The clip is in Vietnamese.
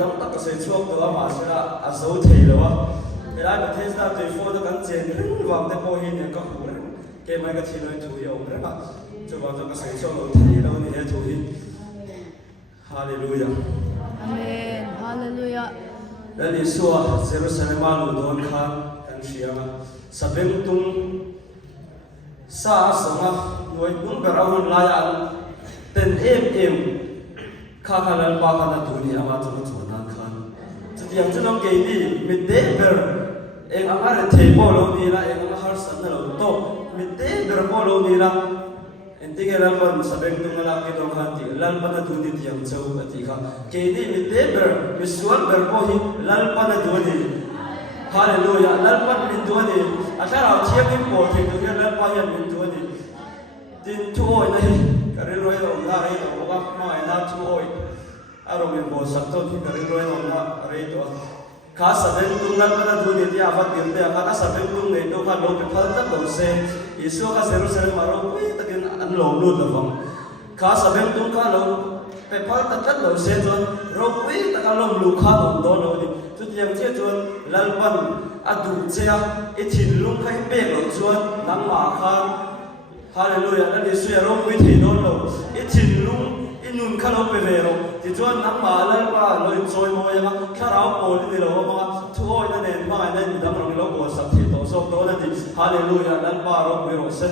dang tak se chuak to ma sera a zo thei lo wa ela ba the sa te fo da kan chen ring wang te po hin ne ka hu re ke mai ka thi lo thu yo re ba chu ba ka se chuak lo thei lo ni he thu hin hallelujah amen hallelujah dan Yesus Jerusalem lu don khan kan siama sabeng tung sa sama noi bung berawun layan ten em kha khalan pa kana tuni ama tu nan khan chutiang chunam ke ni midde ber eng amare thebo lo ni la eng har san lo to midde ber ko lo ni la entige lamban sabeng tung la ke to khan ti lal pana tuni tiang chau ati kha ke ni midde ber miswal ber ko hi lal pana tuni hallelujah lal pan min tuni asara chiang im ko the tu lal pa yan min tuni tin tu oi nai kare roi lo na ri to ba mai na tu oi arong en bo sak to thi kare roi lo na ri to kha sabeng tung lal pana tuni ti avat tir te kha sabeng tung nei to kha lo pe phal ta lo se Yesu ka Jerusalem maro pi takin an lo lu lo vong kha sabeng tung kha lo pe phal ta tat lo se chon ro pi ta ka lo lu kha lo do lo ni tu tiang che chon lal pan adu che a e thin lung khai pe lo chon nang ma kha hallelujah na Yesu ya ro pi thi do lo e thin lung inun kha lo pe ve ro ti chon nang ma lal pa lo choi mo ya kha rao po ni lo ma thu oi na ne ma na ni dam rong lo ko sak thi to so to na ni hallelujah lal pa ro pi ro se